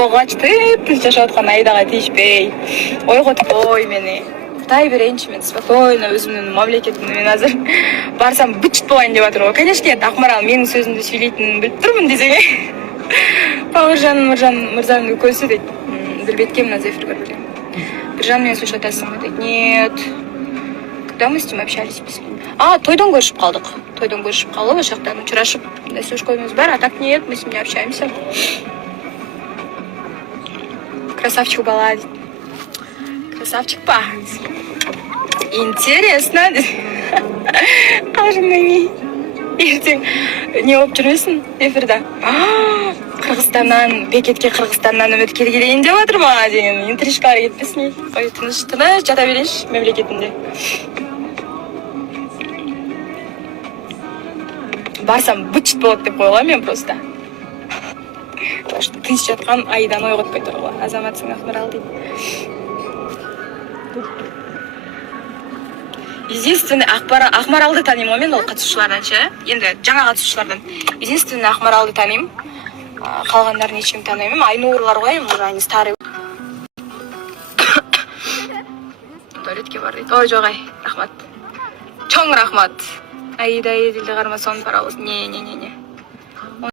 Ачтып тыныч жашап аткан Айдага тийишпей ойготкой мени. Кудай берейинчи, мен спокойно өзүмдүн мамлекетимде мен азыр барсам бычыт болайын деп атыр го. Конечно, Акмарал менин сөзүмдү сүйлөйтүнүн билип турмун десең. Бауыржан мырзанын көзү дейт. Билбейт экенмин азыр эфир көрүп элем. Биржан менен сүйлөшүп атасың дейт. Нет. Когда мы с ним общались после? Тойдон көрүшүп калдык. Тойдон көрүшүп калып, ошол жактан учурашып, сөзкөнүбүз бар. А так нет, мы с ним не общаемся. Красавчик бала. Красавчик па. Интересно. Кажымай. Ертең не болуп жүрөсүң эфирде? Кыргызстандан, бекетке Кыргызстандан үмүткер келейин деп атырмы деген интрижкалар кетпесин. Кой тыныч жата берейинчи мемлекетимде. Барсам бычыт болот деп койгом мен просто. Потому что тыныч жаткан Айдан ойготпой тургула. Азаматсың Акмарал дейт. Единственный Акмаралды тааныйм мен, ол катышууларданчы. Енді жаңа катышуулардан. Единственный Акмаралды тааныйм. Калгандарын эч ким тааныйм. Айнуурлар ғой, уже они старый. Туалетке бар дейт. Ой, жок рахмат. Чоң рахмат. Айда Эдилди кармасаң парабыз. Не.